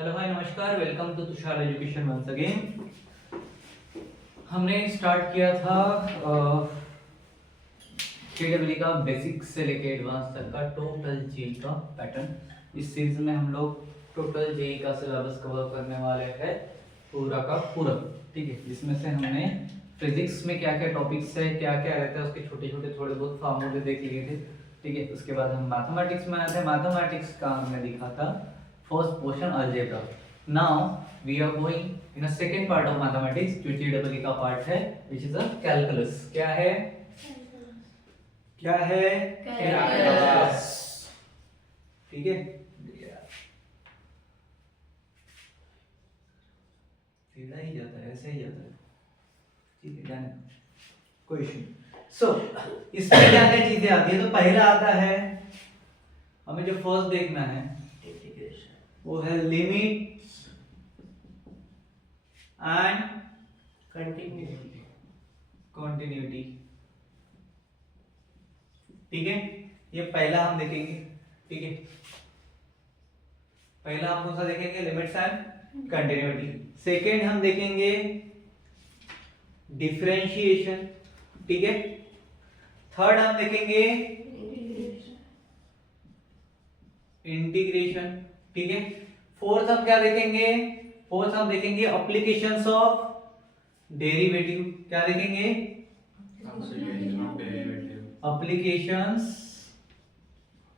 Hello hi नमस्कार, welcome to Tushar education once again. हमने start किया था केडब्ल्यू का बेसिक से लेके एडवांस तक का टोटल जेई का पैटर्न। इस सीरीज में हम लोग टोटल जेई का सिलेबस कवर करने वाले हैं पूरा का पूरा, ठीक है। जिसमें से हमने फिजिक्स में क्या क्या टॉपिक्स है, क्या क्या रहता है, उसके छोटे छोटे थोड़े बहुत फार्मूले देख लिए थे, ठीक है। उसके बाद हम मैथमेटिक्स में आए थे। मैथमेटिक्स का हमने देखा था first portion algebra. Now we are going in a second part of mathematics जो JEE का पार्ट है, which is a calculus. क्या है? क्या है? calculus. ठीक है, सीधा ही जाता है, ऐसे ही जाता है, ठीक है, डन, कोई इशू नहीं। सो इसमें क्या क्या चीजें आती है? तो पहला आता है, हमें जो फर्स्ट देखना है वो है लिमिट एंड कंटिन्यूटी, ठीक है। ये पहला हम देखेंगे, ठीक है। पहला हम कौन सा देखेंगे? Limits and continuity. सेकेंड हम देखेंगे डिफरेंशिएशन, ठीक है। थर्ड हम देखेंगे इंटीग्रेशन, ठीक है। फोर्थ हम क्या देखेंगे? फोर्थ हम देखेंगे एप्लीकेशंस ऑफ डेरिवेटिव। क्या देखेंगे? एप्लीकेशंस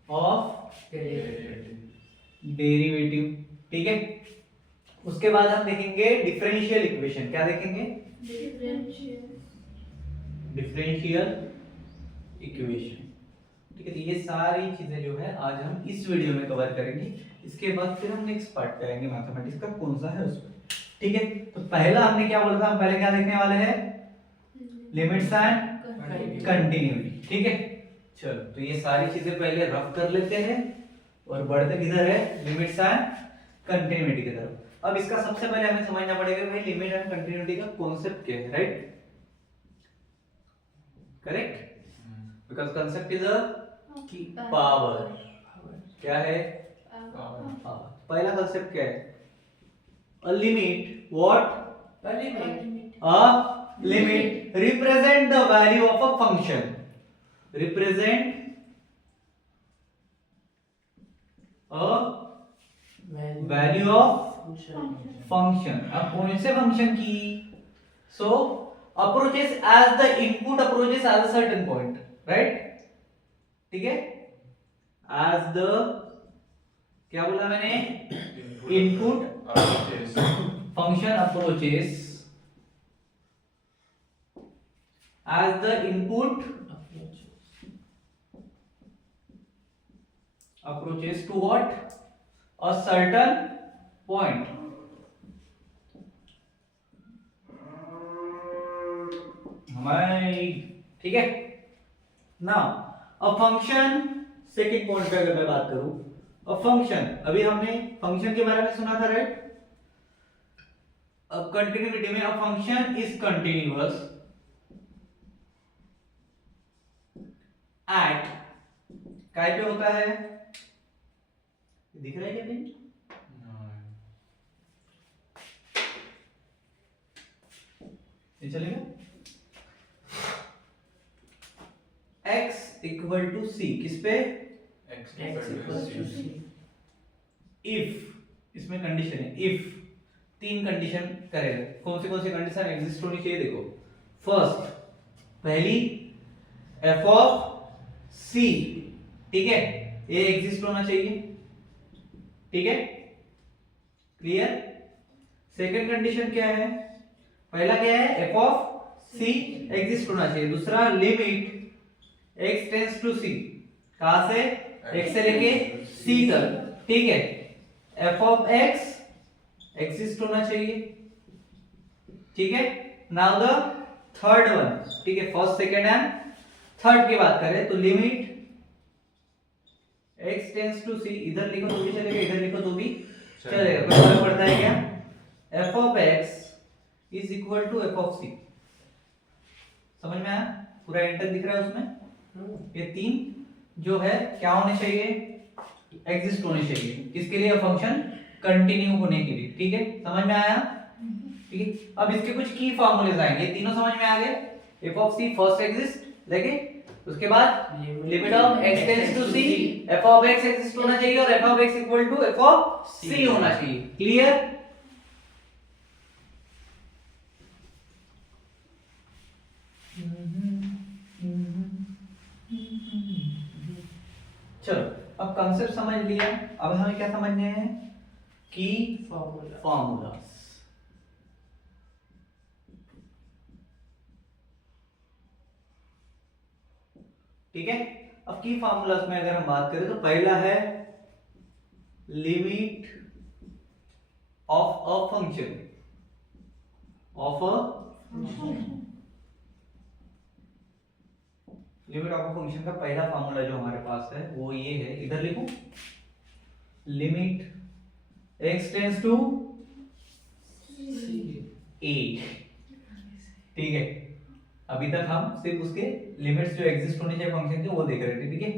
ऑफ डेरिवेटिव, ठीक है। उसके बाद हम देखेंगे डिफरेंशियल इक्वेशन। क्या देखेंगे? डिफरेंशियल इक्वेशन, ठीक है। तो ये सारी चीजें जो है आज हम इस वीडियो में कवर करेंगे। इसके बाद फिर हम नेक्स्ट पार्ट करेंगे मैथमेटिक्स का, कौन सा है उसमें, ठीक है। तो पहला हमने क्या बोला था? हम पहले क्या देखने वाले हैं? लिमिट्स एंड कंटिन्यूटी, ठीक है। चलो, तो ये सारी चीजें पहले रफ कर लेते हैं और बढ़ते किधर है? लिमिट्स एंड कंटिन्यूटी की तरफ। अब इसका सबसे पहले हमें समझना पड़ेगा भाई लिमिट एंड कंटिन्यूटी का कॉन्सेप्ट क्या है, right? Correct, because concept is a power. क्या है? पावर। पहला कांसेप्ट क्या है? A limit, what? A limit represent the value of a function. Represent a value of function. अब कौन से फंक्शन की? सो approaches as the input approaches as a certain point, right? ठीक है, as the, क्या बोला मैंने? Input function approaches as the input approaches to what? A certain point. ठीक है। Now a function, second point पे अगर मैं बात करूं, अ फंक्शन, अभी हमने फंक्शन के बारे में सुना था, राइट? अब कंटिन्यूटी में a function is continuous at, काय पे होता है? दिख रहा है क्या पेन? ये चलेगा? x इक्वल टू सी, किस पे? x equal to c। If, इसमें कंडीशन है इफ, तीन कंडीशन करेगा। कौन सी कंडीशन एग्जिस्ट होनी चाहिए? देखो, फर्स्ट, पहली f ऑफ c, ठीक है, ये एग्जिस्ट होना चाहिए, ठीक है, क्लियर। सेकंड कंडीशन क्या है? पहला क्या है? f ऑफ c एग्जिस्ट होना चाहिए। दूसरा, limit x tends to c, कहां से? x से लेके c तक, ठीक है। f ऑफ x एग्जिस्ट होना चाहिए, ठीक है। नाउ द थर्ड वन, ठीक है, फर्स्ट सेकंड एंड थर्ड की बात करें तो limit x tends to c, इधर लिखो तो भी चलेगा, इधर लिखो तो भी चलेगा, कोई फर्क पड़ता है क्या? f of x is equal to f of c। समझ में आया? पूरा एंटर दिख रहा है उसमें? ये तीन जो है क्या होने चाहिए? एग्जिस्ट होने चाहिए। किसके लिए? फंक्शन कंटिन्यू होने के लिए, ठीक है, समझ में आया? ठीक है, अब इसके कुछ की फार्मूलेज आएंगे, तीनों समझ में आ गए। F of c first exist, देखे, उसके बाद limit of x tends to c, f of x exist होना चाहिए और f of x equal to f of c होना चाहिए। क्लियर? चलो, अब कंसेप्ट समझ लिया, अब हमें क्या समझने हैं? की फार्मूलास। ठीक है, अब की फार्मूलास में अगर हम बात करें तो पहला है limit of a function, limit of a function का पहला फार्मूला जो हमारे पास है वो ये है, इधर लिखो, limit x tends to a। ठीक है, अभी तक हम सिर्फ उसके लिमिट्स जो एग्जिस्ट होने चाहिए फंक्शन के वो देख रहे थे। ठीक है,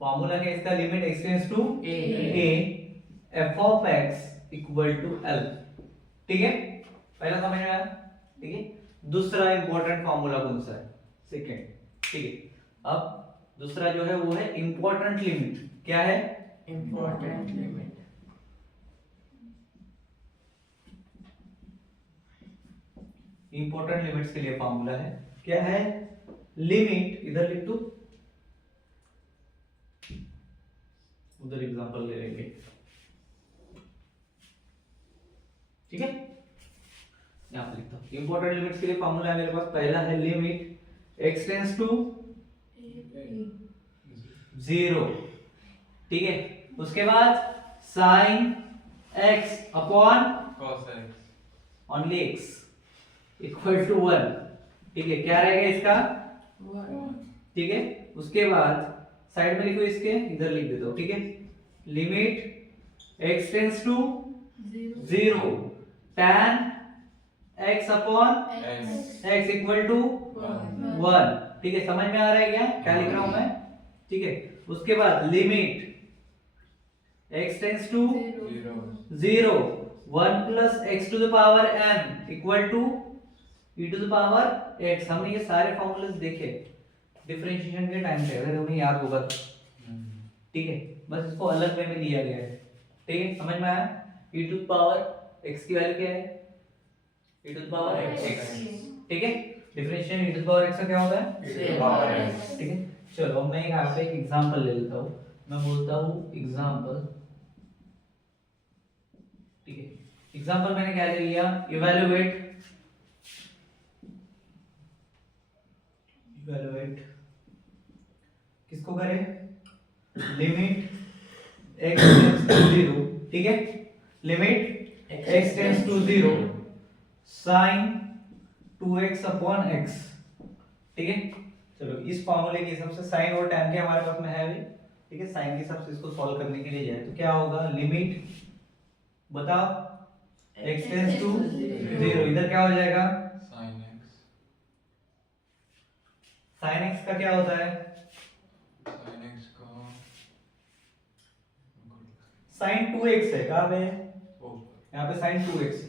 फार्मूला है इसका, limit x tends to a f of x equal to l। ठीक है, पहला समझ में आया? ठीक है, दूसरा इंपॉर्टेंट फार्मूला कौन सा है? सेकंड। ठीक है, अब दूसरा जो है वो है इंपॉर्टेंट लिमिट। क्या है? Important limit. इंपॉर्टेंट लिमिट्स के लिए फार्मूला है, क्या है? लिमिट, इधर लिख दो, उधर एग्जांपल ले लेंगे। ठीक है, यहां पर लिखता हूं, इंपॉर्टेंट लिमिट्स के लिए फार्मूला है मेरे पास, पहला है लिमिट x टेंड्स टू 0। ठीक है, उसके बाद sin x upon cos x only x equal to 1। ठीक है, क्या रहेगा इसका? 1। ठीक है, उसके बाद साइड में लिखो इसके, इधर लिख देता हूं। ठीक है, limit x tends to 0 tan x upon x equal to 1। ठीक है, समझ में आ रहा है क्या क्या लिख रहा हूं मैं? ठीक है, उसके बाद limit x tends to 0 1 plus x to the power m equal to e to the power x। हमने ये सारे फॉर्मूलेस देखे डिफरेंशिएशन के टाइम पे, अगर हमें याद होगा तो। ठीक है, बस इसको अलग वे में दिया गया है। ठीक है, समझ में आया? e to the power x की वैल्यू क्या है? e to the power x। ठीक है, differentiation e to the power x का क्या होता है? e to the power x। ठीक है, चलो मैं यहाँ पे एक एग्जांपल ले लेता हूँ, मैं बोलता हूँ एग्जांपल। ठीक है, एग्जांपल मैंने क्या ले लिया? इवैल्यूएट किसको करें? Limit x tends to 0। ठीक है, limit x tends to 0 sin 2x upon x। ठीक है, चलो इस फार्मूले के हिसाब से sin और tan के हमारे पास में है भी। ठीक है, sin के हिसाब से इसको सॉल्व करने के लिए जाए तो क्या होगा? लिमिट बताओ, x टेंड्स टू 0, इधर क्या हो जाएगा? sin x का क्या होता है? sin x का sin 2x है, कहां पे है? ऊपर। यहाँ पे sin 2x है।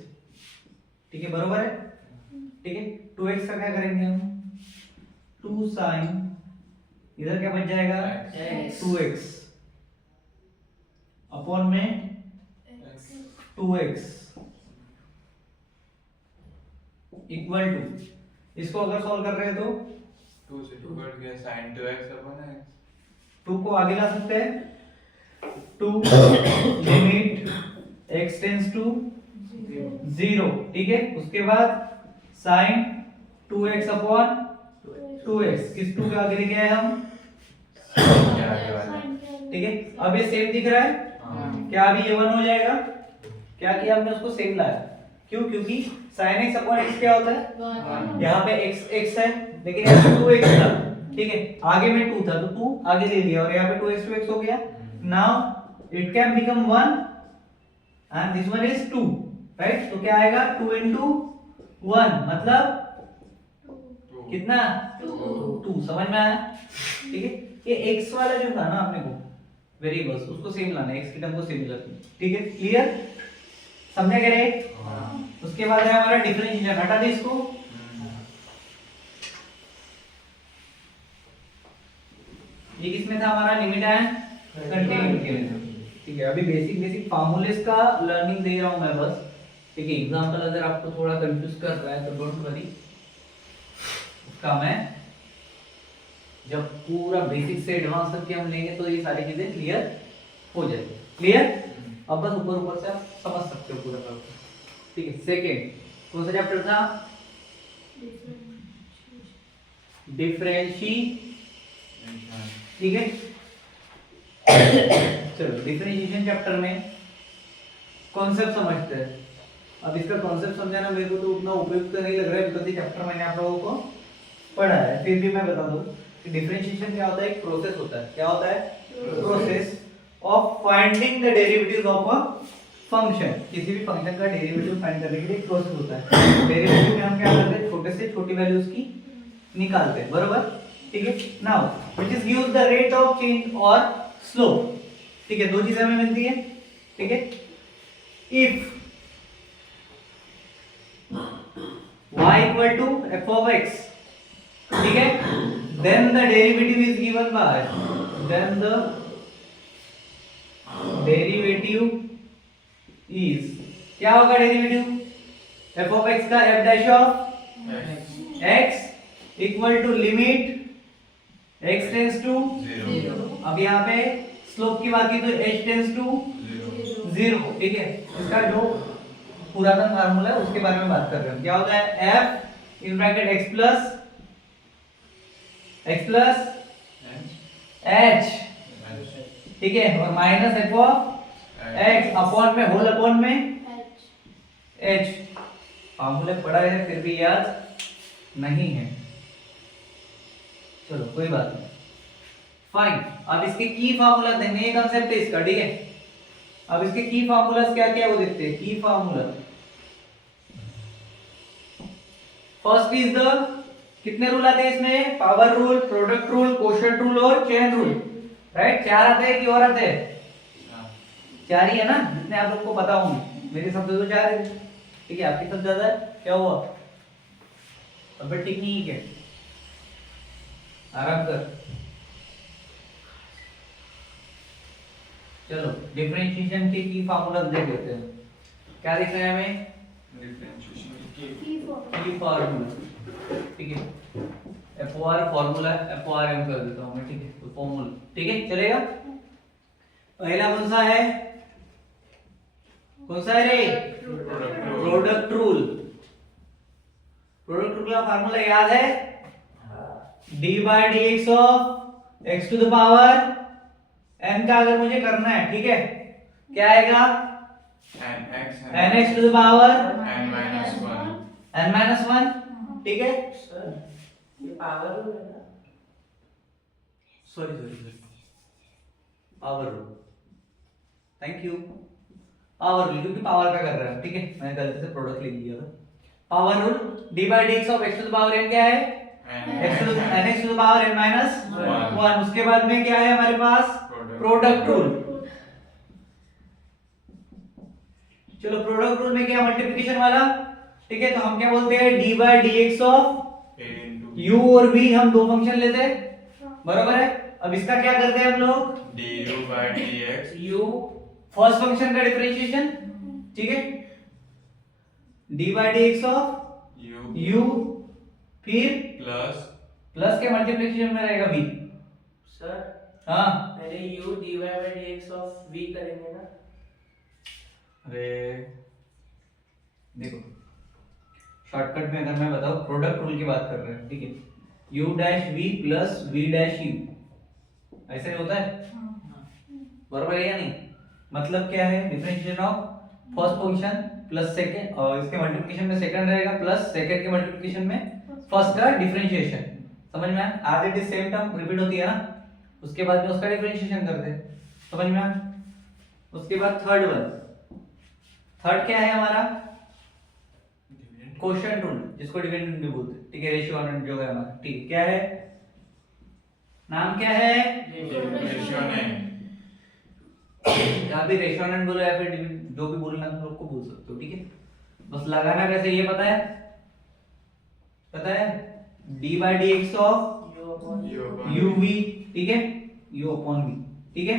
ठीक है, बरोबर है? ठीक है, 2x का क्या करेंगे हम? 2 sin, इधर क्या बच जाएगा? x 2x अपॉन में 2x इक्वल टू, इसको अगर सॉल्व कर रहे हैं तो 2 से 2 कट गया, sin 2x अपॉन x। 2 को आगे ला सकते हैं, 2 लिमिट x टेंड्स टू 0। ठीक है, उसके बाद sin 2x अपॉन 2x, किस 2 के आगे लेके आए हम? क्या आगे वाला? ठीक है, अब ये सेम दिख रहा है, हाँ। क्या अभी ये 1 हो जाएगा? क्या किया हमने? उसको सेम लाया। क्यों? क्योंकि sin x अपॉन x क्या होता है? यहाँ पे x है लेकिन यहाँ पे 2x था। ठीक है, आगे में 2 था तो 2 आगे ले लिया और यहाँ पे 2x हो गया। Now it can become 1 and this one is 2, right? तो क्या आएगा? 2 into 1 मतलब कितना? 2। समझ में आया? ठीक है, ये x वाला जो था ना अपने को, वेरिएबल्स उसको सेम लाना है, x की टर्म को सेम लाना है, ठीक है, क्लियर, समझे क्या रे? उसके बाद है हमारा डिफरेंशिएशन, हटा दे इसको, ये किसमें था हमारा, लिमिट एंड कंटिन्यूटी में था, ठीक है। अभी बेसिक फार्मूलेस का लर्निंग दे रहा हूं मैं बस, ठीक है। एग्जांपल अगर आपको थोड़ा कंफ्यूज कर रहा है तो डोंट वरी, उसका मैं जब पूरा बेसिक से एडवांस तक के हम लेंगे तो ये सारी चीजें क्लियर हो जाएगी, क्लियर। अब बस ऊपर ऊपर से आप समझ सकते हो पूरा का, ठीक है। सेकंड कौन सा चैप्टर था, डिफरेंशिएशन, ठीक है। चलो डिफरेंशिएशन चैप्टर में कॉन्सेप्ट समझते हैं। अब इसका कॉन्सेप्ट समझाना मेरे को तो उतना उपयुक्त नहीं लग रहा है, बिकॉज़ ये चैप्टर मैंने आप लोगों को पढ़ा है, फिर भी मैं बता दूं कि डिफरेंशिएशन क्या होता है, एक प्रोसेस होता है, क्या होता है, process of finding the derivatives of a function. किसी भी फंक्शन का डेरिवेटिव फाइंड करने के लिए एक प्रोसेस होता है। डेरिवेटिव में हम क्या करते हैं, छोटे से छोटी वैल्यूज की निकालते हैं, बरोबर, ठीक है। Now which is gives the rate of change और स्लोप, ठीक है, दो चीजें हमें मिलती है, ठीक है। If y equal to f of x, ठीक है, then the derivative is given by, then the derivative is, क्या होगा डेरिवेटिव f of x का, f dash of x equal to limit x tends to 0. अब यहाँ पे slope की बात की तो h tends to 0, ठीक है। इसका जो पुरातन फार्मूला है उसके बारे में बात कर रहे हैं, क्या होता है, f इन ब्रैकेट x प्लस h, ठीक है, और minus f of x upon में, होल अपॉन में h। फार्मूला पढ़ा है फिर भी याद नहीं है, चलो कोई बात नहीं, फाइन। अब इसके की फार्मूला देने, ये कांसेप्ट है इसका, ठीक है। अब इसके की फार्मूलास क्या क्या है वो देखते हैं। की फार्मूला फर्स्ट इज द, कितने रूल आते हैं इसमें, power rule, product rule, quotient rule और चेन रूल, राइट। चार आते हैं कि और आते हैं, चार ही है ना, जितने आप लोग को पता होंगे, मेरे हिसाब से तो चार है, ठीक है। आपके सब ज्यादा है, क्या हुआ, अब ठीक नहीं है क्या, आराम कर। चलो डिफरेंशिएशन के की फार्मूला देख लेते हैं, क्या दिख रहा है हमें, की फार्मूला, ठीक है। एफओआर फार्मूला, एफओआरएम कर देता हूं मैं, ठीक है, तो फार्मूला, ठीक है, चलेगा। पहला कौन सा है, कौन सा है रे, प्रोडक्ट रूल। प्रोडक्ट रूल का फार्मूला याद है, d by d x of x to the power n का अगर मुझे करना है, ठीक है, क्या आएगा, n x to the power n minus 1, ठीक है। सर ये पावर रूल है ना, sorry power rule, thank you, power rule, क्योंकि पावर का कर रहा है, ठीक है, मैंने गलती से प्रोडक्ट लिख दिया था। Power rule, d by dx of x to the power n क्या है, x to the power n minus 1। उसके बाद में क्या है हमारे पास, प्रोडक्ट रूल। चलो प्रोडक्ट रूल में क्या, मल्टीप्लिकेशन वाला, ठीक है, तो हम क्या बोलते हैं, d by dx of u और v, हम दो फंक्शन लेते हैं, बराबर है। अब इसका क्या करते हैं हम लोग, du by dx, u first function का डिफरेंशिएशन, ठीक है, d by dx of u, फिर प्लस के मल्टीप्लिकेशन में रहेगा v। सर हाँ पहले u dy by dx of v करेंगे ना, अरे देखो शॉर्टकट में अगर मैं बताऊं, प्रोडक्ट रूल की बात कर रहे हैं, ठीक है, u dash v plus v dash u, ऐसे होता है, बराबर है या नहीं। मतलब क्या है, differentiation of first function plus second, और इसके मल्टीप्लिकेशन में सेकंड रहेगा, प्लस सेकंड के मल्टीप्लिकेशन में फर्स्ट का डिफरेंशिएशन, समझ में आया, आज it is same term repeat होती है ना, उसके बाद में उसका डिफरेंशिएशन करते हैं, समझ में आया। उसके बाद थर्ड वन, थर्ड क्या है हमारा, कोशेंट रूल, जिसको डिविडेंड भी बोलते हैं, ठीक है, रेशियो ऑन जो है हमारा, ठीक है, क्या है, नाम क्या है, यहाँ पे रेस्टोरेंट बोलो या फिर जो भी बोलना तुम लोग को बोल सकते हो, ठीक है। बस लगाना कैसे ये पता है, d by d x of U upon U upon u v, ठीक है, यू अपॉन वी, ठीक है।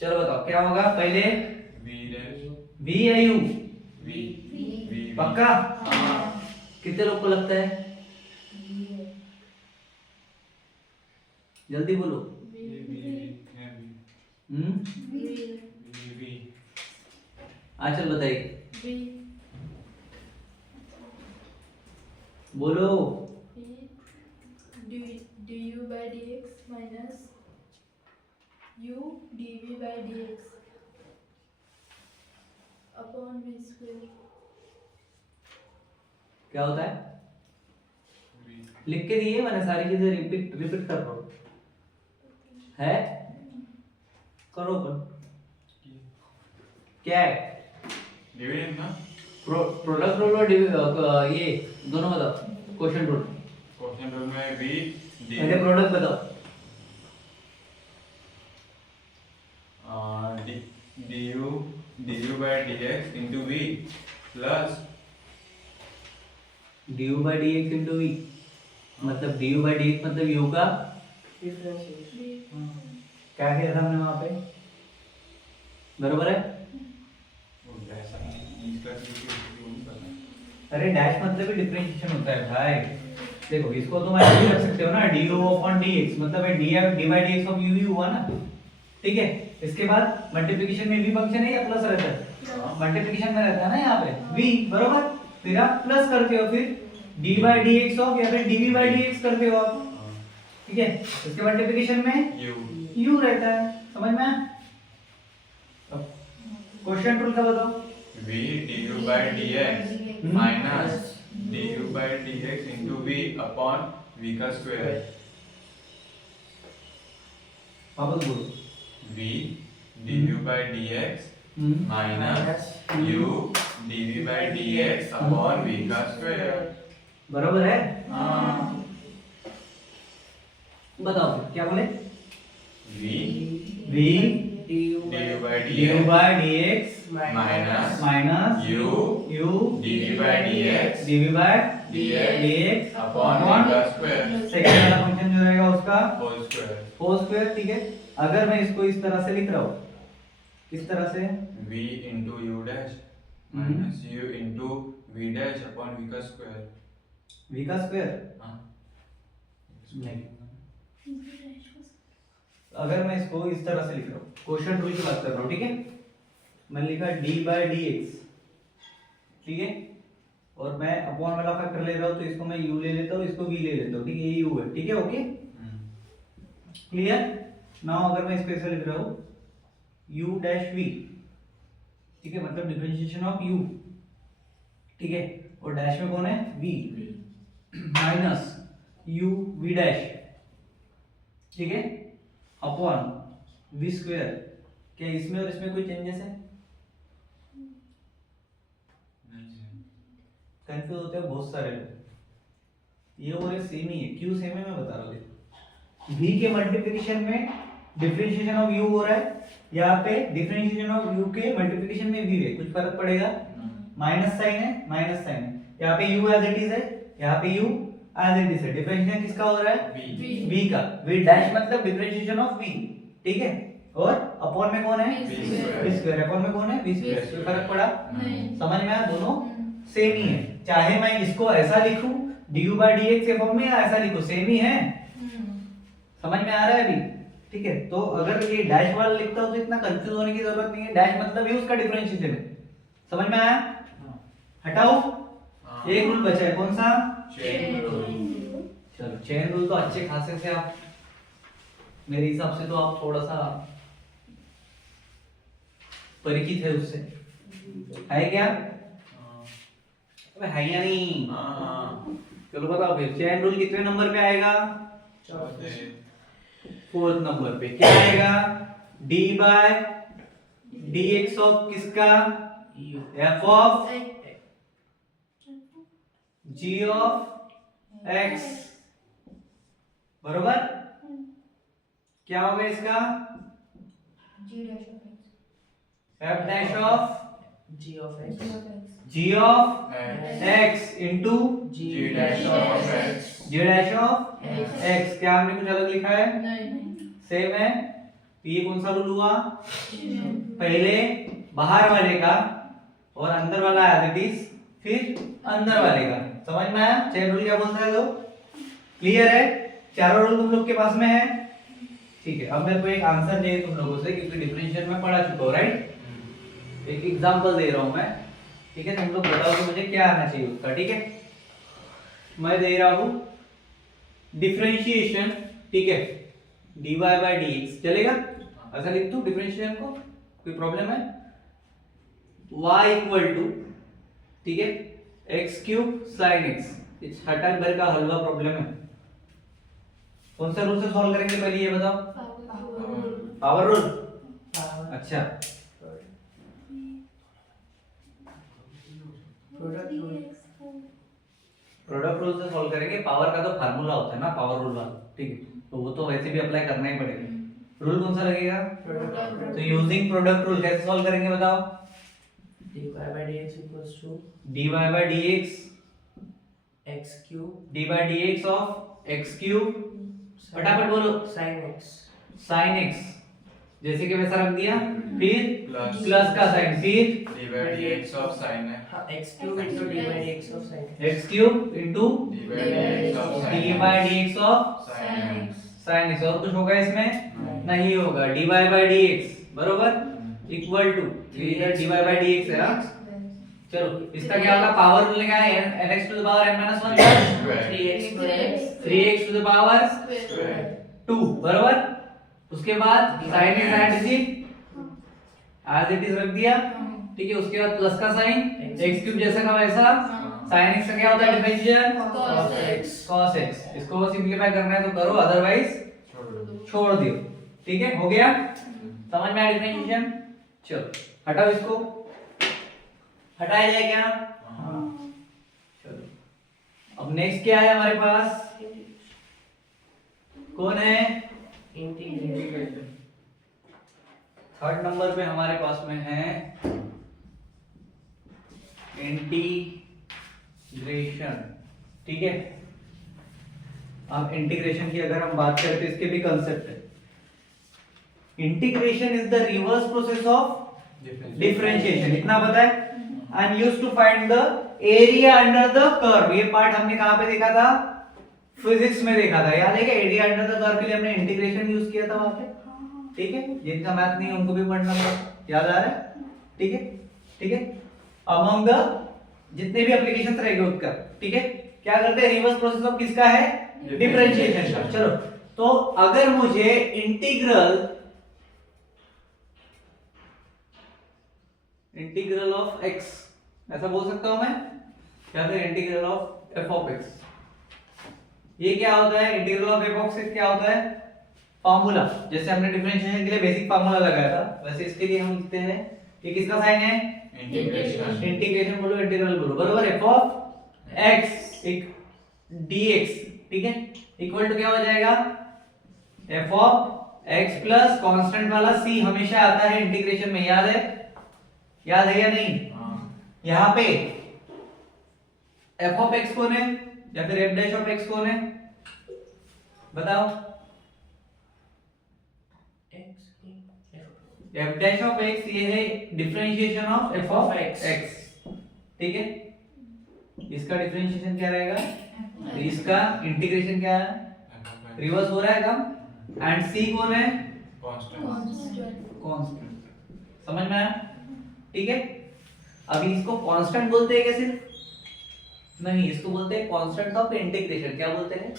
चलो बताओ क्या होगा पहले, V dash वी या यू, V V पक्का? हाँ कितने लोग को लगता है, जल्दी बोलो। चल बताइए, बोलो। du by dx minus u dv by dx upon v square. क्या होता है, लिख के दिए मैंने, सारी चीजें रिपीट कर रहा हूँ, है करो क्या है, डिविडेंड ना प्रोडक्ट रूल और ये दोनों बताओ, क्वेश्चन रूल। क्वेश्चन रूल में V पहले प्रोडक्ट बताओ, du by dx into V plus d by d x into v, मतलब डी बाई डी एक्स मतलब यू का differentiation. क्या किया था हमने वहां पे, बरोबर है। अरे डैश मतलब भी डिफरेंशिएशन होता है भाई, देखो इसको तुम ऐसे भी रख सकते हो ना, D you upon D x मतलब है d by d x of you हुआ ना, ठीक है। इसके बाद मल्टीप्लिकेशन में भी फंक्शन है या प्लस रहता है, मल्टीप्लिकेशन में रहता है ना यहाँ पे v, बरोबर, फिर आप प्लस करते हो, फिर d by d x of या फिर dv बाई डी एक्स करते हो आप, ठीक है। इसके मल्टीप्लिकेशन में u रहता है, समझ में आया? क्वेश्चन रूल का बताओ, V du by dx minus du by dx into V upon V का स्क्वायर। वापस बोलो, V du by dx minus u dv by dx upon V का स्क्वायर। बराबर है। हाँ बताओ फिर क्या बोले, V v du du by by dx D x minus minus u u dv by dx dv by dx D x upon V का square second वाला फंक्शन जो रहेगा उसका होल स्क्वायर। होल स्क्वायर, ठीक है। अगर मैं इसको इस तरह से लिख रहा हूँ, किस तरह से, V into u dash minus u into V dash upon V का स्क्वायर। v का स्क्वायर, हाँ नहीं, अगर मैं इसको इस तरह से लिख रहा हूँ, क्वेश्चन रूल की बात कर रहा हूँ, ठीक है। मैंने लिखा d बाई डी एक्स, ठीक है, और मैं अपॉन वाला फैक्टर ले रहा हूँ, तो इसको मैं u ले लेता हूँ, इसको v ले लेता हूँ, ठीक है, ये u है, ठीक है, ओके क्लियर। नाउ अगर मैं इसको ऐसे लिख रहा हूँ u डैश v, ठीक है, मतलब डिफरेंशिएशन ऑफ u, ठीक है, और डैश में कौन है v, minus u v dash, ठीक है, अपॉन v स्क्वायर। क्या इसमें और इसमें कोई चेंजेस है, कंफ्यूज होते हैं बहुत सारे लोग, ये और ये सेम ही है, क्यों सेम है मैं बता रहा हूँ। v के मल्टीप्लिकेशन में डिफरेंशिएशन ऑफ u हो रहा है, यहाँ पे डिफरेंशिएशन ऑफ u के मल्टीप्लिकेशन में v है, कुछ फर्क पड़ेगा, माइनस साइन है, माइनस साइन है, यहाँ पे u एज इट इज है, यहाँ पे u एज इट इज है। डिफरेंशिएशन किसका हो रहा है, v का, v डैश मतलब डिफरेंशिएशन ऑफ v, ठीक है, और अपॉन में कौन है, v स्क्वायर, अपॉन में कौन है, v स्क्वायर, कोई फर्क पड़ा, समझ में आया, दोनों सेम ही है, चाहे मैं इसको ऐसा लिखूं du by dx के फॉर्म में या ऐसा लिखूं, सेम ही है, समझ में आ रहा है अभी, ठीक है। तो अगर ये डैश वाला लिखता हूं तो इतना कंफ्यूज होने की जरूरत नहीं है, डैश मतलब ही उसका डिफरेंशिएशन है, समझ में आया। हटाओ, एक रूल बचा है, कौन सा, चेन रूल। चलो चेन रूल तो अच्छे खासे से आप, मेरे हिसाब से तो आप थोड़ा सा परिचित है उससे, है क्या, अबे है या नहीं, चलो बताओ फिर, चेन रूल कितने नंबर पे आएगा, फोर्थ नंबर पे। क्या आएगा, d by d x of किसका, f of g of x, बरोबर। क्या होगा इसका, G dash of x. f dash of G of x. G of x. g of X. x into G G dash of x. g dash of x। क्या हमने कुछ अलग लिखा है? नहीं। सेम है। तो ये कौन सा रूल हुआ? पहले बाहर वाले का और अंदर वाला एज इट इज, फिर अंदर वाले का। समझ में आया? चेन रूल क्या बोलता है लोग? क्लियर है? चारों रूल तुम लोग के पास में है? ठीक है। अब मेरे को एक आंसर चाहिए तुम लोगों से, क्योंकि डिफरेंशियल में पढ़ा चुका हूं, राइट? एक एग्जांपल दे रहा हूं मैं, ठीक है? तुम लोग बताओ कि मुझे क्या आना चाहिए उसका, ठीक है? मैं दे रहा हूं डिफरेंशिएशन, ठीक है, dy by dx। चलेगा? ऐसा लिख दूं डिफरेंशिएशन को? कोई प्रॉब्लम है? y इक्वल टू, ठीक है, x क्यूब sin x। इस हटा भर का हलवा प्रॉब्लम है। कौन सा रूल से सॉल्व करेंगे पहले ये बताओ? Power rule. अच्छा, प्रोडक्ट रूल से सॉल्व करेंगे। पावर का तो फार्मूला होता है ना, पावर रूल वाला, ठीक है? तो वो तो वैसे भी अप्लाई करना ही पड़ेगा। रूल कौन सा लगेगा? तो यूजिंग प्रोडक्ट रूल कैसे सॉल्व करेंगे बताओ? dy by dx equals to dy by dx, x cube dy by dx of x cube, फटाफट बोलो, sin x sin x, जैसे कि वैसा रख दिया, फिर Plus. प्लस का साइन, फिर D by dx of sin x. हाँ x cube into d by dx of sin x x cube into D by dx of sin dy x. by dx of sin x. sin x। और कुछ होगा इसमें? नहीं होगा। dy by dx बरोबर equal to, इधर dy by dx है। हाँ? चलो, इसका क्या होगा? पावर रूल का nx to the power n - 1 Square. 3x square 3x to the power Square. 2 बरोबर। उसके बाद sin x as it is रख दिया, ठीक है? उसके बाद प्लस का साइन, x क्यूब जैसा का वैसा। sin x का क्या होता है differential? Cos x cos x। इसको सिंपलीफाई करना है तो करो, अदरवाइज छोड़ दो। छोड़ दियो। ठीक है, हो गया? समझ में आया डिफरेंशिएशन? चलो हटाओ इसको, हटाया जाए क्या? हाँ। चलो अब नेक्स्ट क्या है हमारे पास? कौन है? इंटीग्रेशन थर्ड नंबर पे हमारे पास में है इंटीग्रेशन। ठीक है, अब इंटीग्रेशन की अगर हम बात करें तो इसके भी कंसेप्ट है। Integration is the reverse process of differentiation, इतना पता है? And used to find the area under the curve. ये पार्ट हमने कहां पे देखा था? फिजिक्स में देखा था, याद है क्या? एरिया अंडर द कर्व के लिए हमने इंटीग्रेशन यूज किया था वहां पे। ठीक है, जिनका मैथ नहीं है उनको भी पढ़ना होगा, याद आ रहा है? ठीक है, ठीक है। अमंग द जितने भी एप्लीकेशंस रहेंगे उसका, ठीक है, क्या करते हैं? रिवर्स प्रोसेस ऑफ किसका है? डिफरेंशिएशन का। चलो, तो अगर मुझे इंटीग्रल ऑफ x, ऐसा बोल सकता हूं मैं, या फिर integral of f of x, ये क्या होता है? Integral of f of x क्या होता है? फार्मूला। जैसे हमने डिफरेंशिएशन के लिए बेसिक फार्मूला लगाया था, वैसे इसके लिए हम लिखते हैं, ये किसका साइन है? इंटीग्रेशन। इंटीग्रेशन बोलो, इंटीग्रल बोलो, बरोबर? f ऑफ x एक dx, ठीक है, इक्वल टू क्या हो जाएगा? f of x plus constant वाला c हमेशा आता है इंटीग्रेशन में, याद है? याद है या नहीं? यहाँ पे f ऑफ x कौन है या फिर f डैश ऑफ x कौन है? बताओ। f डैश ऑफ x ये है differentiation of f of x, ठीक है? इसका डिफरेंशिएशन क्या रहेगा? इसका इंटीग्रेशन क्या है? रिवर्स हो रहा है काम। एंड c कौन है? कांस्टेंट। समझ में आया? ठीक है, अभी इसको कांस्टेंट बोलते हैं क्या सिर्फ? नहीं, इसको बोलते हैं कांस्टेंट ऑफ इंटीग्रेशन। क्या बोलते हैं?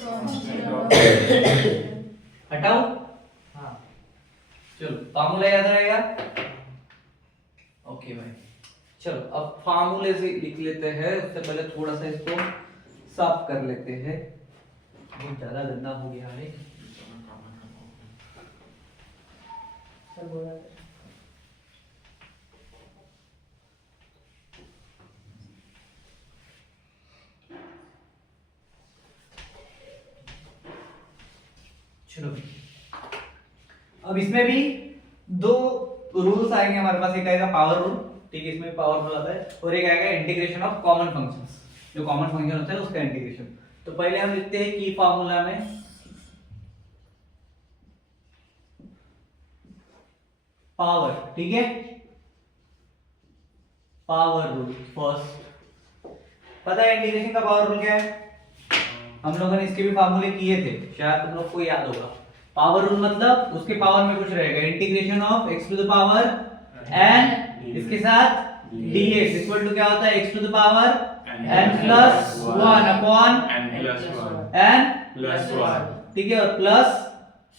हटाओ। हाँ चलो फार्मूला याद रहेगा? ओके भाई, चलो अब फार्मूले से लिख लेते हैं। उससे पहले थोड़ा सा इसको साफ कर लेते हैं, बहुत ज्यादा गंदा हो गया है। सर बोला चलो अब इसमें भी दो रूल्स आएंगे हमारे पास, एक आएगा पावर रूल, ठीक है, इसमें पावर रूल आता है, और एक आएगा इंटीग्रेशन ऑफ कॉमन फंक्शंस, जो कॉमन फंक्शन होता है उसका इंटीग्रेशन। तो पहले हम लिखते हैं की फार्मूला में पावर, ठीक है, पावर रूल फर्स्ट। पता है इंटीग्रेशन का पावर रूल क्या है? हम लोगों ने इसके भी फार्मूले किए थे, शायद तुम लोग को याद होगा। पावर रूल मतलब उसके पावर में कुछ रहेगा, integration of x to the power n, इसके साथ dx इक्वल टू क्या होता है, x to the power n plus 1 upon n plus 1 n plus 1 ठीक है, और प्लस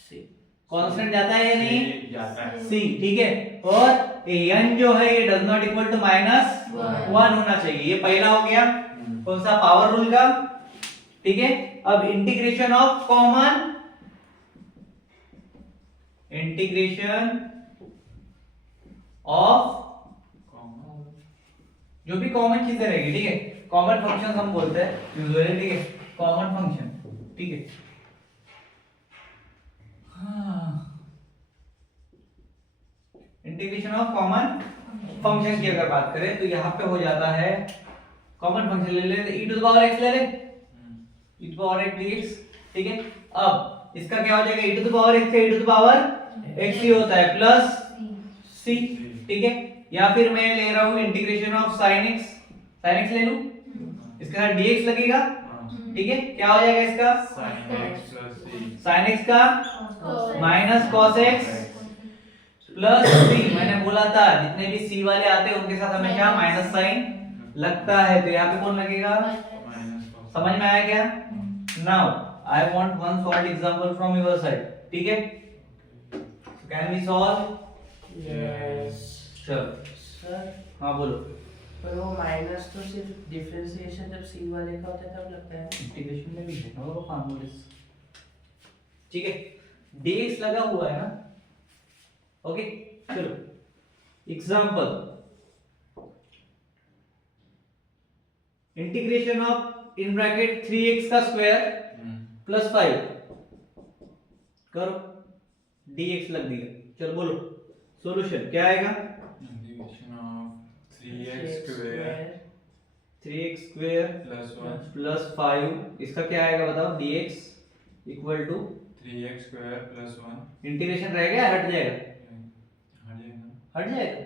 C कांस्टेंट जाता है या नहीं, जाता है। c, ठीक है, और ये n जो है ये does not equal to minus 1 होना चाहिए, ये पहला हो गया कौन सा, पावर रूल का, ठीक है। अब integration of common, integration of जो भी कॉमन चीजें रहेगी, ठीक है, कॉमन फंक्शन हम बोलते हैं यूजुअली, ठीक है, कॉमन फंक्शन, ठीक है। इंटीग्रेशन ऑफ कॉमन फंक्शन की अगर बात करें तो यहाँ पे हो जाता है, कॉमन फंक्शन ले ले, e to the power x ले ले, e to the power x dx, ठीक है। अब इसका क्या हो जाएगा, e to the power x से e to the power x ही होता है प्लस c, ठीक है। या फिर मैं ले रहा हूँ इंटीग्रेशन ऑफ sin x ले लूं, इसके साथ dx लगेगा, ठीक है, क्या हो जाएगा इसका sin x plus c sin x का minus cos x plus c। मैंने बोला था जितने भी c वाले आते हैं उनके साथ हमेशा माइनस साइन लगता है, तो यहाँ पे कौन लगेगा, minus cos। समझ में आया क्या? Now I want one solve example from your side, ठीक है, कैन वी सॉल्व? Yes चलो सर, हाँ बोलो। पर वो माइनस तो सिर्फ डिफरेंशिएशन जब C वाले का होता है तब लगता है। इंटीग्रेशन में भी है ना वो फार्मूले, ठीक है, dx लगा हुआ है ना, ओके। चलो example, integration of in bracket 3x का स्क्वायर प्लस 5 करो, dx लग दिया, चलो बोलो सॉल्यूशन क्या आएगा, integration of 3x square 3x square plus 1 plus 5, इसका क्या आएगा बताओ, dx equal to 3x square plus 1 integration रहेगा या हट जाएगा, हट जाएगा, हट जाएगा,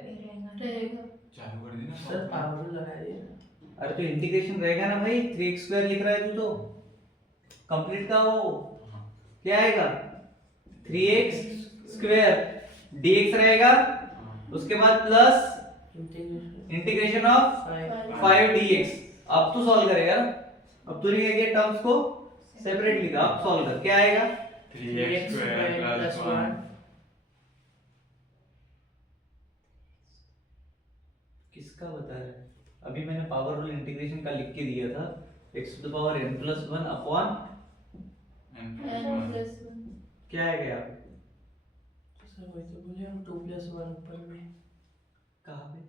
रहेगा। चालू कर दी ना सर पावर लगा दिए ना। अरे तो इंटीग्रेशन रहेगा ना भाई, 3x स्क्वायर लिख रहा है तू तो कंप्लीट का वो हाँ। क्या आएगा, 3x स्क्वायर dx रहेगा, उसके बाद प्लस इंटीग्रेशन ऑफ 5 dx। अब तू सॉल्व करेगा ना, अब तूने क्या किया, टर्म्स को सेपरेट लिखा, अब सॉल्व कर, क्या आएगा 3x square plus 1 किसका बता रहा है, अभी मैंने पावर रूल इंटीग्रेशन का लिख के दिया था, x to the power n plus 1 upon n n plus 1 plus 1 क्या है क्या, सर वही तो बोले हम 2 plus 1 ऊपर में। कहाँ पे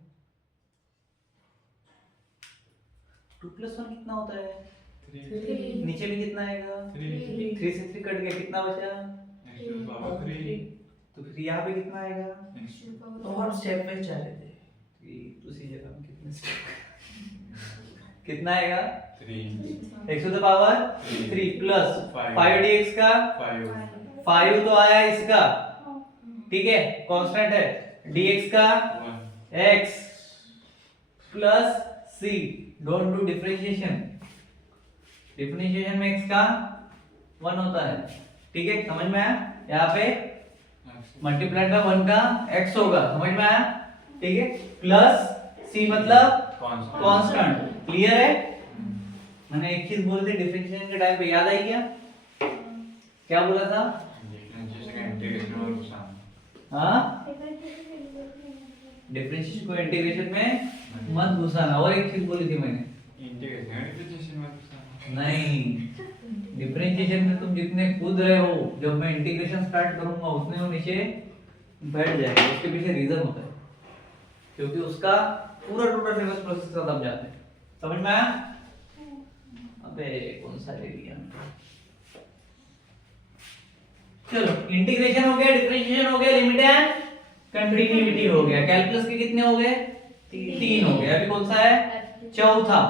2 प्लस 1 कितना होता है, 3 नीचे भी कितना आएगा, 3 3 से 3 कट गया, कितना बचा, x to the power 3 तो फिर यहाँ पे कितना आएगा, x to the तो हम स्टेप पे चल रहे थे। उसी जगह में कितने कितना आएगा, 3 x to the power 3 plus 5 dx का 5 5 तो आया इसका, ठीक है, कांस्टेंट है, dx का 1 x plus c, don't do differentiation, differentiation में x का 1 होता है, ठीक है, समझ में आया, यहाँ पे मल्टीप्लाइड बाय 1 का x होगा, समझ में आया, ठीक है, प्लस c मतलब कांस्टेंट, क्लियर है। मैंने एक चीज बोल दी डिफरेंशिएशन के टाइम पे, याद आई क्या बोला था, डिफरेंशिएशन का इंटीग्रेशन और घुसाना। हाँ डिफरेंशिएशन को इंटीग्रेशन में मत घुसाना, और एक चीज बोली थी मैंने, इंटीग्रेशन का डिफरेंशिएशन में घुसाना। नहीं डिफरेंशिएशन में तुम जितने कूद रहे हो, जब मैं इंटीग्रेशन स्टार्ट करूंगा उतने वो नीचे बैठ जाएगा, उसके पीछे रीजन होता है, क्योंकि उसका पूरा टोटल रिवर्स प्रोसेस खत्म जाता है, समझ में आया। अबे कौन सा ले लिया, चलो इंटीग्रेशन हो गया, डिफरेंशिएशन हो गया, लिमिट एंड कंटिन्यूटी हो गया। कैलकुलस के कितने हो गए? 3 हो गए। अभी कौन सा है? चौथा।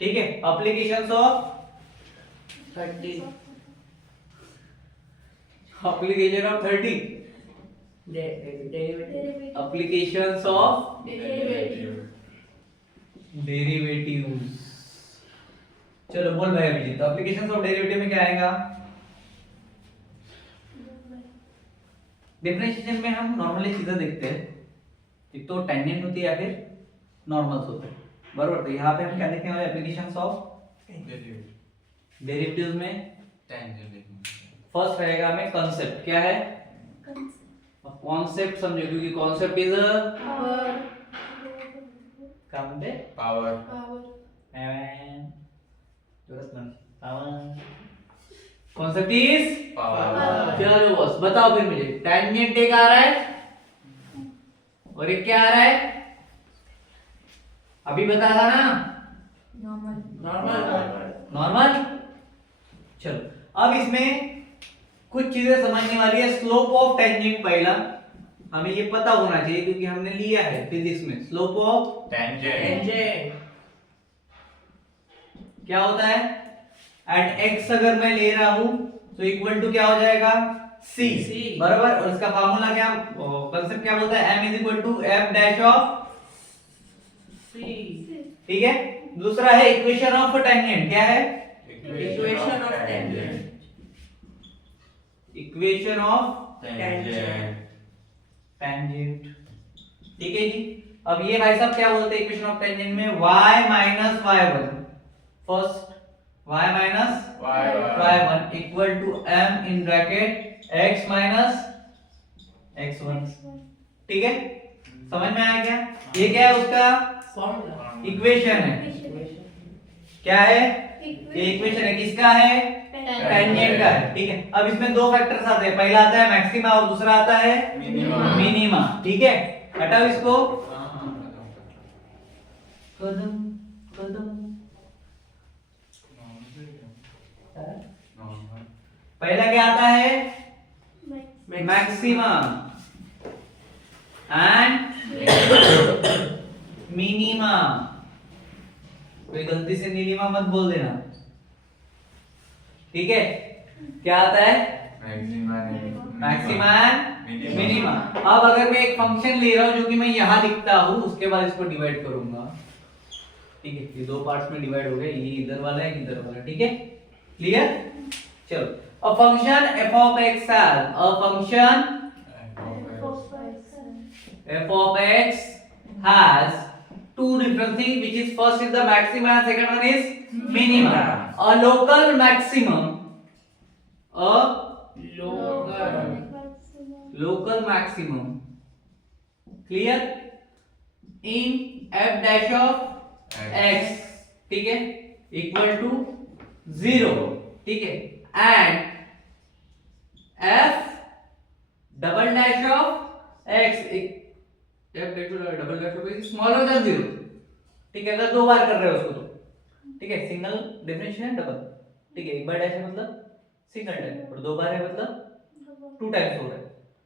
ठीक है, applications of 30 application of 30 derivative applications of Derivative. Derivatives. चलो बोल भाई अभिजीत, एप्लीकेशंस ऑफ डेरिवेटिव में क्या आएगा? डिफरेंशिएशन में हम नॉर्मली चीजें देखते हैं, एक तो टेंजेंट होती है या फिर नॉर्मल्स होते हैं, बराबर। तो यहाँ पे हम क्या देखने वाले? Applications of Derivative. डेरिवेटिव्स में Tangent लिखना है. फर्स्ट रहेगा हमें कॉन्सेप्ट। क्या है? कॉन्सेप्ट समझो, क्योंकि कॉन्सेप्ट इज क्या बोलते हैं? Power. Concept is Power. चलो बस बताओ फिर मुझे, टेंजेंट एक आ रहा है और एक क्या आ रहा है? अभी बता था ना, नॉर्मल नॉर्मल। चलो अब इसमें कुछ चीजें समझने वाली है। स्लोप ऑफ टेंजेंट पहला हमें ये पता होना चाहिए, क्योंकि हमने लिया है फिजिक्स में। Slope of Tangent. टेंजेंट क्या होता है? एट x अगर मैं ले रहा हूं तो इक्वल टू क्या हो जाएगा? c, C. बराबर। और इसका फार्मूला क्या, कांसेप्ट क्या बोलता है? m is equal to f dash of, see ठीक है। दूसरा है इक्वेशन ऑफ टेंजेंट। क्या है? Equation of tangent equation of Tangent. Tangent, ठीक है जी। अब ये भाई साहब क्या बोलते हैं इक्वेशन ऑफ टेंजेंट में? y minus y1, first y minus y1 equal to m in bracket x minus x1, ठीक है। समझ में आया क्या? ये क्या है? उसका फॉर्मूला इक्वेशन है। क्या है? ये इक्वेशन है, किसका है? टेंजेंट का है, ठीक है। अब इसमें दो फैक्टर्स आते हैं, पहला आता है मैक्सिमा और दूसरा आता है Minima. मिनिमा, ठीक है। हटाओ इसको। हाँ, कदम कदम normal. पहला क्या आता है? Maxima and minima. कोई गलती से नीलिमा मत बोल देना, ठीक है। क्या आता है? Maxima. Maxima and Minima. Minima. अब अगर मैं एक फंक्शन ले रहा हूं जो कि मैं यहां लिखता हूं, उसके बाद इसको डिवाइड करूंगा, ठीक है। ये दो पार्ट्स में डिवाइड हो गए, ये इधर वाला है इधर वाला, ठीक है। क्लियर? चलो, a function f of x has a function f of x has two different things, which is first is the maximum and second one is minimum. A local maximum, a local maximum, clear, in f dash of x, ठीक है, equal to 0, ठीक है। And f double dash of x, f double dash of x smaller than 0, ठीक है। अगर दो बार कर रहे हो उसको तो, ठीक है। सिंगल डिफरेंशियल है, डबल, ठीक है। एक बार डैश है मतलब सिंगल टाइम, और दो बार है मतलब 2 टाइम्स हो रहा है,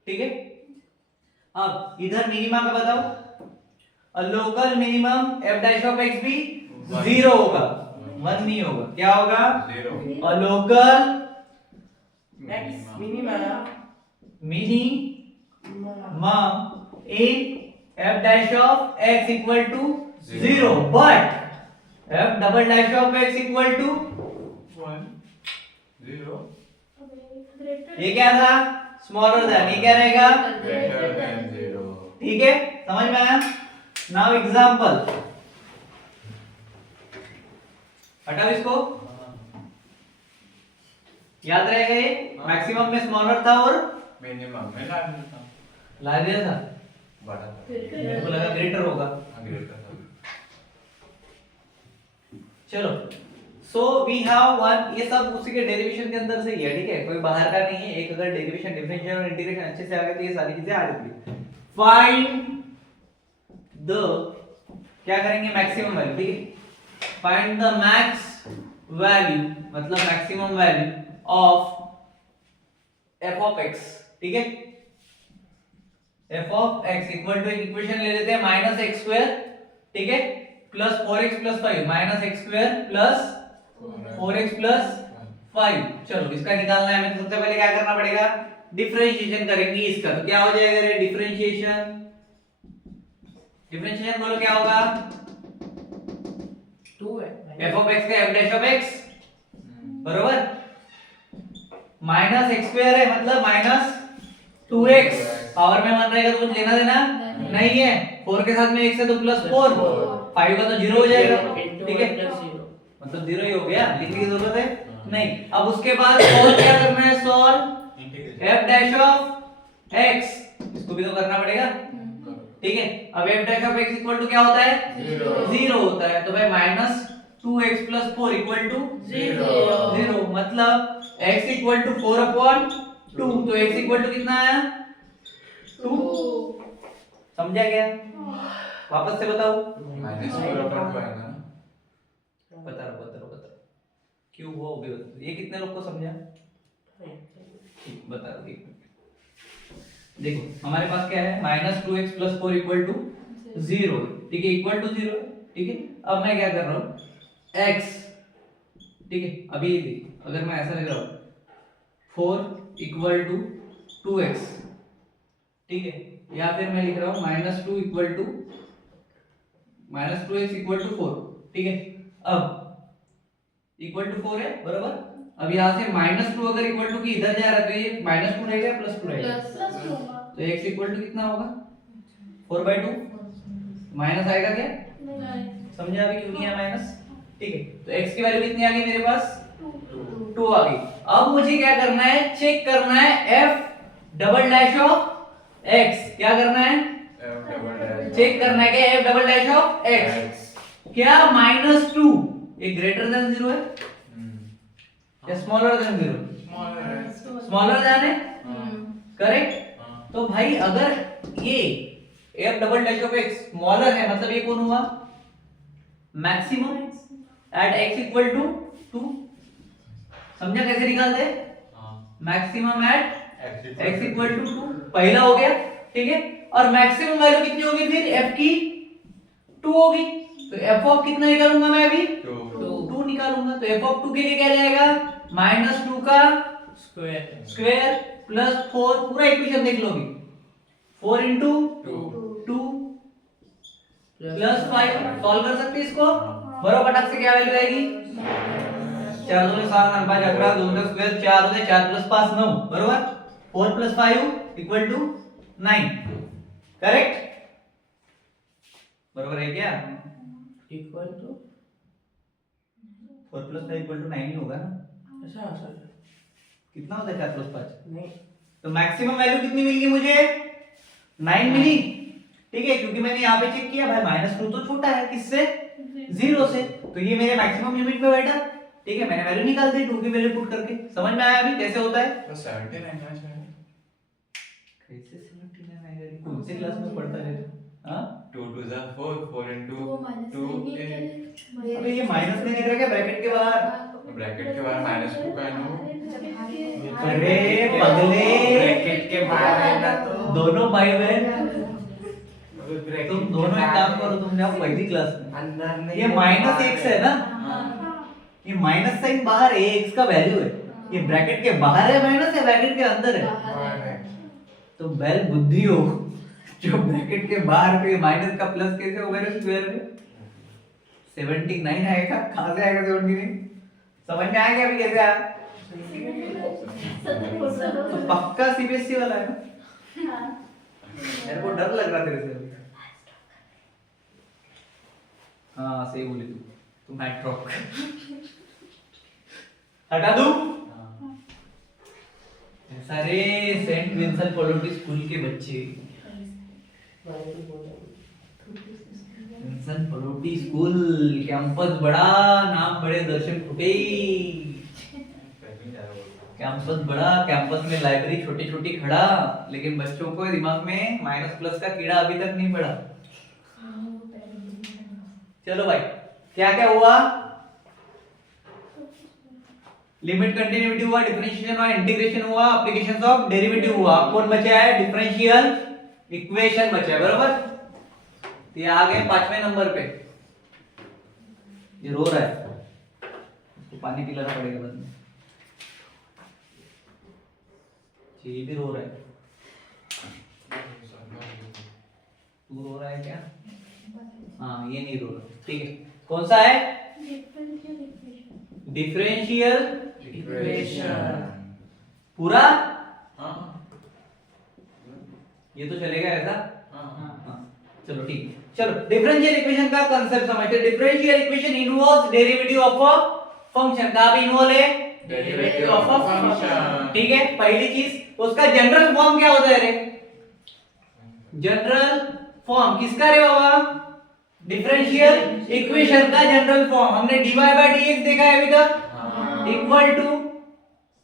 ठीक है। अब इधर मिनिमा का बताओ। Local minimum f dash of x भी 0 होगा, 1 नहीं होगा। क्या होगा? 0. और local x minima minimum in f dash of x equal to 0, but f double dash of x equal to 1. 0. ये क्या था? स्मॉलर देन, ये क्या रहेगा? Greater than 0. ठीक है, समझ में आया? नाउ एग्जांपल, हटाओ इसको। याद रहेगा ये? मैक्सिमम में स्मॉलर था और Minimum में ला देता हूँ. ला दिया था, बड़ा था. मेरे को लगा ग्रेटर होगा। Greater था. चलो, सो वी हैव वन, ये सब उसी के डेरिवेशन के अंदर से ही है, ठीक है। कोई बाहर का नहीं है। एक अगर डेरिवेशन, डिफरेंशियल और इंटीग्रेशन अच्छे से आ गए तो ये सारी चीजें आ जाती है। फाइंड द, क्या करेंगे? मैक्सिमम वैल्यू, ठीक है। फाइंड द मैक्स वैल्यू, मतलब maximum value of f of x, ठीक है। F of x equal to equation ले लेते हैं माइनस एक्स स्क्वायर, ठीक है, plus 4x plus 5 minus x square plus 4x plus 5। चलो इसका निकालना है हमें, तो सबसे पहले क्या करना पड़ेगा, डिफरेंशिएशन करेंगे इसका। तो क्या हो जाएगा रे डिफरेंशिएशन, डिफरेंशिएशन बोलो क्या होगा, 2 है एफ ऑफ एक्स का एफ डैश ऑफ एक्स बरोबर माइनस एक्स स्क्वायर है मतलब माइनस 2x, पावर में मान रहेगा तो कुछ लेना देना नहीं है, 4 के साथ में x है तो प्लस 4, 5 का तो 0 हो जाएगा, ठीक है, मतलब 0 ही हो गया, लिखने की जरूरत है नहीं। अब उसके बाद सॉल्व क्या करना है, solve f dash of x, इसको भी तो करना पड़ेगा, ठीक है। अब f dash of x equal to क्या होता है, 0 होता है, तो भाई minus 2x plus 4 equal to 0, मतलब x इक्वल टू 4 अपॉन 2, तो x इक्वल टू कितना आया 2, समझा क्या, वापस से बताओ, -4/2 आएगा ना, बता रहा क्यों हुआ वो भी बता, ये कितने लोग को समझा, ठीक बता रहा हूँ, एक मिनट देखो हमारे पास क्या है, minus 2x plus 4 equal to 0, ठीक है, इक्वल टू 0, ठीक है। अब मैं क्या कर रहा हूँ, x, ठीक है, अभी अगर मैं ऐसा लिख रहा हूँ 4 इक्वल टू 2x, ठीक है, या फिर मैं लिख रहा हूँ -2 equal to -2x equal to 4, ठीक है। अब इक्वल टू 4 है बराबर, अब यहाँ से -2 अगर इक्वल टू की इधर जा रहा है तो ये -2 रहेगा प्लस 2 रहेगा, तो x इक्वल टू कितना होगा 4/2, माइनस आएगा क्या, समझा अभी क्यों नहीं आया माइनस, ठीक है। तो x की वैल्यू कितनी आ गई मेरे पास 2 आ गई। अब मुझे क्या करना है, चेक करना है f double dash of x, क्या करना है, चेक करना है कि f double dash of x क्या -2 ये ग्रेटर देन 0 है या स्मॉलर देन 0, स्मॉलर देन है, करेक्ट। तो भाई अगर ये f double dash of x smaller है मतलब ये कौन हुआ, maximum at x equal to 2, समझा कैसे निकालते, maximum at x equal to 2, पहला हो गया, ठीक है। और मैक्सिमम वैल्यू कितनी होगी फिर f की 2 होगी, तो f ऑफ कितना निकालूंगा मैं अभी 2 निकालूंगा, तो f ऑफ 2 के लिए क्या जाएगा, -2 का स्क्वायर प्लस 4, पूरा इक्वेशन देख लो अभी, 4 इंटू 2 प्लस 5, सॉल्व कर सकते इसको, बराबर फटाक से क्या वैल्यू आएगी, 4 2 7 8 5 11 2 का स्क्वायर 4 होता है, 4 प्लस 5 9 बराबर, 4 प्लस 5 इक्वल टू 9, करेक्ट, बराबर है क्या, equal to 4 plus 5 equal to 9 ही होगा ना, अच्छा कितना होता है 4 प्लस 5, नहीं, तो मैक्सिमम वैल्यू कितनी मिल गई मुझे 9 मिली, ठीक है, क्योंकि मैंने यहाँ पे चेक किया भाई -2 तो छोटा है किससे 0 से, तो ये मेरे मैक्सिमम लिमिट पे बैठा, ठीक है, मैंने वैल्यू निकाल दी 2 की वैल्यू पुट करके, समझ में आया अभी कैसे होता है, तो 17 आना चाहिए, कैसे 17 आएगा, कौन से क्लास में पढ़ता है, हां 2 2 जा 4 4 into तो माइनस 2 नहीं निकले, अबे ये माइनस नहीं दिख रहा क्या ब्रैकेट के बाहर, ब्रैकेट के बाहर -2 का है ना, अरे पगले ब्रैकेट के बाहर है ना, तो दोनों भाई बहन तुम दोनों एक काम करो, तुम जाओ पहली क्लास में, अंदर नहीं, ये -x है ना, ये माइनस साइन बाहर है, x का वैल्यू है, ये ब्रैकेट के बाहर है माइनस या ब्रैकेट के अंदर है, तो बैल बुद्धि हो, जो ब्रैकेट के बाहर पे माइनस का प्लस कैसे होगा स्क्वायर में, 79 आएगा, कहां से आएगा 79, समझ में आ गया अभी कैसे आया, तो पक्का सीबीएसई वाला है ना, मेरे को डर लग रहा तेरे से, हाँ सही बोली तू मैट रॉक हटा दूं, सारे सेंट विंसेंट पॉलिटी स्कूल के बच्चे, विंसेंट पॉलिटी स्कूल कैंपस बड़ा, नाम बड़े, दर्शन फुटे, कैंपस बड़ा, कैंपस में लाइब्रेरी छोटी छोटी खड़ा, लेकिन बच्चों को दिमाग में माइनस प्लस का कीड़ा अभी तक नहीं पड़ा। चलो भाई क्या क्या हुआ, लिमिट कंटिन्यूटी हुआ, डिफरेंशिएशन हुआ, इंटीग्रेशन हुआ, एप्लीकेशंस ऑफ डेरिवेटिव हुआ, कौन बचा है डिफरेंशियल इक्वेशन बचा, बरोबर। तो ये आ गए 5वें नंबर पे। ये रो रहा है, तो पानी पिलाना पड़ेगा बाद में। ये भी रो रहा है। तू रो रहा है क्या? हाँ, ये नहीं रो रहा, ठीक है। कौन सा है? Differential equation. Differential equation. पूरा हाँ ये तो चलेगा ऐसा। हाँ हाँ, चलो ठीक है। चलो डिफरेंशियल इक्वेशन का कांसेप्ट समझते हैं। Differential equation involves derivative of a function. का भी इन्वॉल्व है डेरिवेटिव ऑफ अ फंक्शन। ठीक है। पहली चीज उसका जनरल फॉर्म क्या होता है रे? जनरल फॉर्म किसका रे बाबा? डिफरेंशियल इक्वेशन का जनरल फॉर्म। हमने dy by dx देखा है अभी तक, हाँ equal to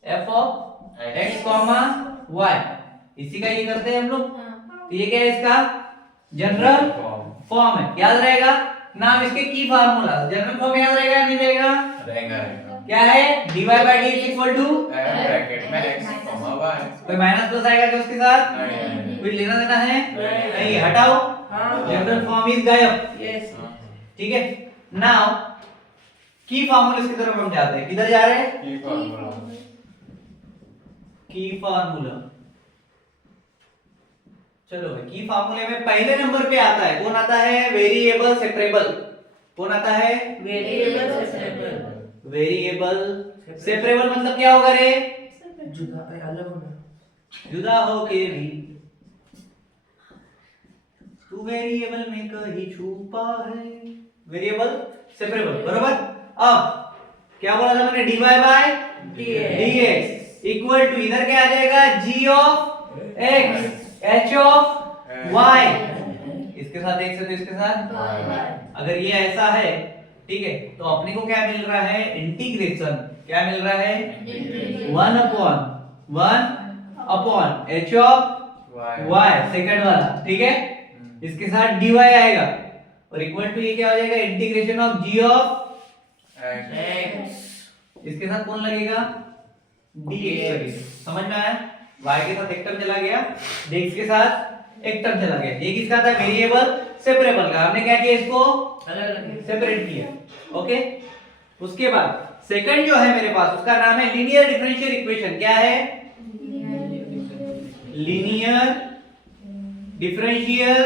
f of x y। इसी का ये करते हैं हम लोग। हाँ. तो ये क्या है? इसका जनरल फॉर्म है। याद रहेगा नाम इसके की फार्मूला। जनरल फॉर्म याद रहेगा या नहीं रहेगा? रहेगा। क्या है? dy by dx equal to bracket में x y। कोई माइनस प्लस आएगा क्या उसके साथ? नहीं। कोई लेना देना है? नहीं। नहीं, हटाओ। हाँ। जनरल फॉर्म इज गायब। यस। ठीक है। नाउ की फार्मूला की तरफ हम जाते हैं। किधर जा रहे हैं? की फार्मूला। की फार्मूला। चलो भाई, की फार्मूले में पहले नंबर पे आता है, कौन आता है? Variable separable. कौन आता है? Variable separable. वेरिएबल सेपरेबल मतलब क्या होगा रे? जुदा अलग होना। जुदा हो के भी तू वेरिएबल में कहीं छुपा है। वेरिएबल सेपरेबल, बरोबर। अब क्या बोला था मैंने? dy by dx equal to, इधर क्या आ जाएगा? g of x h of y। इसके साथ x है तो इसके साथ Y. अगर ये ऐसा है, ठीक है, तो अपने को क्या मिल रहा है? इंटीग्रेशन। क्या मिल रहा है? Integration. 1 upon h of y, second वाला, ठीक है। इसके साथ dy आएगा और इक्वल टू ये क्या हो जाएगा? Integration of g of x. इसके साथ कौन लगेगा? dx लगेगा। समझ में आया? y के साथ एक टर्म चला गया, dx के साथ एक टर्म चला गया। ये किसका था? वेरिएबल सेपरेबल का। हमने क्या किया? इसको अलग सेपरेट किया। ओके। उसके बाद सेकंड जो है मेरे पास, उसका नाम है लीनियर डिफरेंशियल इक्वेशन। क्या है? लीनियर डिफरेंशियल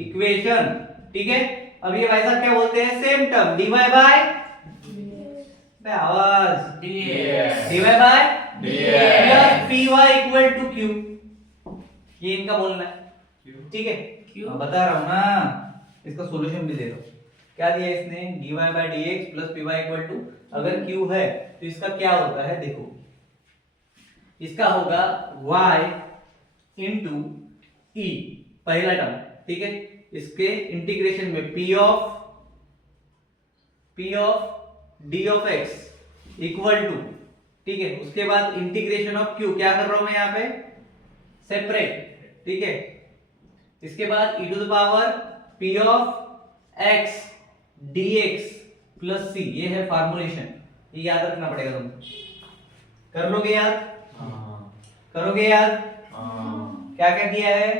इक्वेशन, ठीक है। अब ये भाई साहब क्या बोलते हैं? सेम टर्म dy बाय आवाज dx। dy by dx। py equal to q। ये इनका बोलना है, ठीक है। Q? हाँ, बता रहा हूँ ना, इसका सॉल्यूशन भी दे दो। क्या दिया इसने? dy by dx plus py equal to, अगर q है तो इसका क्या होता है? देखो, इसका होगा y इंटू e, पहला टर्म, ठीक है। इसके इंटीग्रेशन में p of d of x equal to, ठीक है। उसके बाद इंटीग्रेशन ऑफ q, क्या कर रहा हूं मैं यहाँ पे? सेपरेट, ठीक है। इसके बाद e to the power p of x dx plus c, ये है फार्मूलेशन। ये याद रखना पड़ेगा तुमको। कर लोगे याद? करोगे याद? क्या क्या किया है?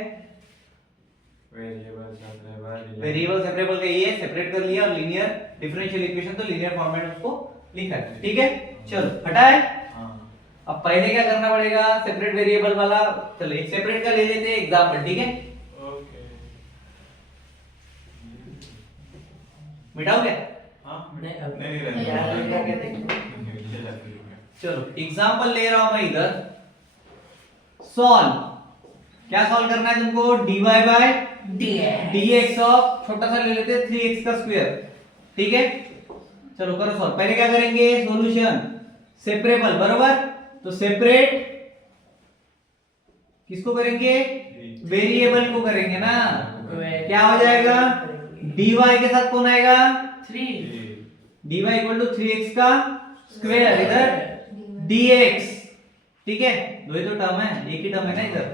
वेरिएबल सेपरेबल का ये सेपरेट कर लिया, और लीनियर डिफरेंशियल इक्वेशन तो लीनियर फॉर्मेट में उसको लिखा है, ठीक है। चलो हटाए। अब पहले क्या करना पड़ेगा? सेपरेट वेरिएबल वाला, चलो एक सेपरेट का ले लेते हैं एग्जांपल, ठीक है। मिटाओगे? चलो एग्जांपल ले रहा हूं मैं इधर। सॉल्व, क्या सॉल्व करना है तुमको? dy बाय dx ऑफ, छोटा सा ले लेते हैं 3x का स्क्वायर, ठीक है। चलो करो सॉल्व। पहले क्या करेंगे? सॉल्यूशन सेपरेबल, बरोबर। तो सेपरेट किसको करेंगे? वेरिएबल को करेंगे ना। क्या हो जाएगा? dy के साथ कौन आएगा? 3 dy इक्वल टू 3x का स्क्वायर, इधर dx, ठीक है। दो ही तो टर्म है, एक ही टर्म है ना इधर,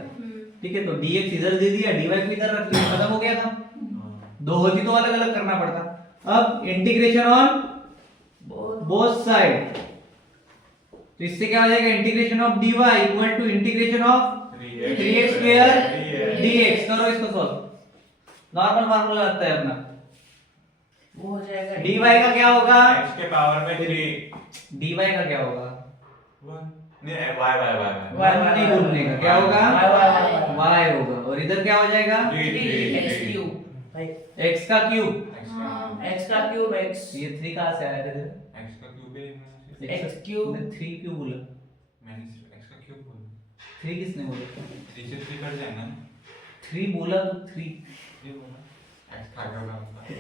ठीक है। तो dx इधर दे दिया, dy को इधर रख लिया, खत्म हो गया था। दो होती तो अलग अलग करना पड़ता। अब इंटीग्रेशन ऑन बोथ साइड, तो इससे क्या हो जाएगा? Integration of dy equal to integration of 3x square dx करो इसको सॉल्व। नॉर्मल फार्मूला लगता है अपना। वो हो जाएगा dy का क्या होगा? x के पावर में 3 dy का क्या होगा? 1 नहीं y y y Y, one नहीं बोलने का क्या होगा? y होगा। और इधर क्या हो जाएगा? 3x क्यूब भाई, x का क्यूब। x का क्यूब x ये 3 कहाँ से आया इधर? x का क्यूब है x क्यूब 3 क्यों बोला? मैंने सिर्फ x का क्यूब बोला 3 किसने बोला? 3 से 3 कट जाए ना 3 बोला तो 3 ये बोला x खा गया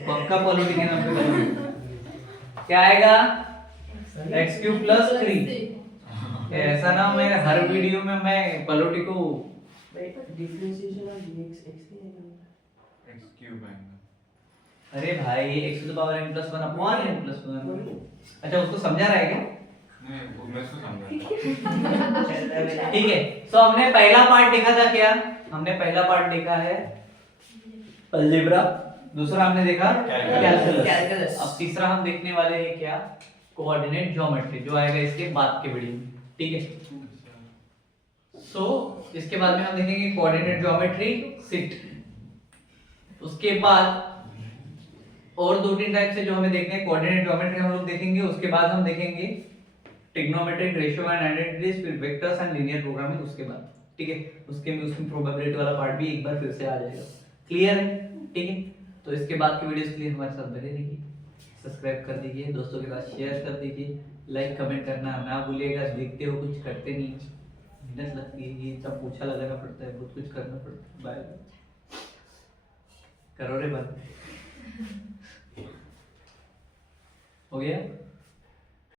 पक्का पॉलिटिक है नाम पे। क्या आएगा? x cube plus 3। ऐसा ना मैं हर वीडियो में मैं पॉलिटिक को भाई डिफरेंशिएशन ऑफ dx x ही है x क्यूब आएगा अरे भाई x to the power n plus 1 upon n plus 1। अच्छा उसको समझा रहा है क्या? नहीं मैं इसको समझा ठीक है। तो हमने पहला पार्ट देखा था क्या? हमने पहला पार्ट देखा है अलजेब्रा, दूसरा हमने देखा Calculus। कैलकुलस। अब तीसरा हम देखने वाले हैं क्या? कोऑर्डिनेट ज्योमेट्री, जो आएगा इसके बाद के वीडियो में। ठीक है। सो इसके बाद में हम देखेंगे कोऑर्डिनेट ज्योमेट्री शिफ्ट। उसके बाद और 2-3 टाइप से जो हमें देखने हैं कोऑर्डिनेट ज्योमेट्री हम लोग देखेंगे। उसके बाद हम देखेंगे ट्रिग्नोमेट्रिक रेशियो एंड आइडेंटिटीज, फिर वेक्टर्स एंड लीनियर प्रोग्रामिंग उसके बाद। ठीक है। उसमें प्रोबेबिलिटी वाला पार्ट भी एक बार फिर से आ जाएगा। क्लियर है? ठीक है। तो इसके बाद की वीडियोस के लिए हमारे साथ बने रहिए, सब्सक्राइब कर दीजिए, दोस्तों के साथ शेयर कर दीजिए, लाइक कमेंट करना ना भूलिएगा। देखते हो कुछ करते नहीं, मेहनत लगती है, ये सब पोछा लगाना पड़ता है, बहुत कुछ करना पड़ता है। बाय करो रे बंद। हो गया?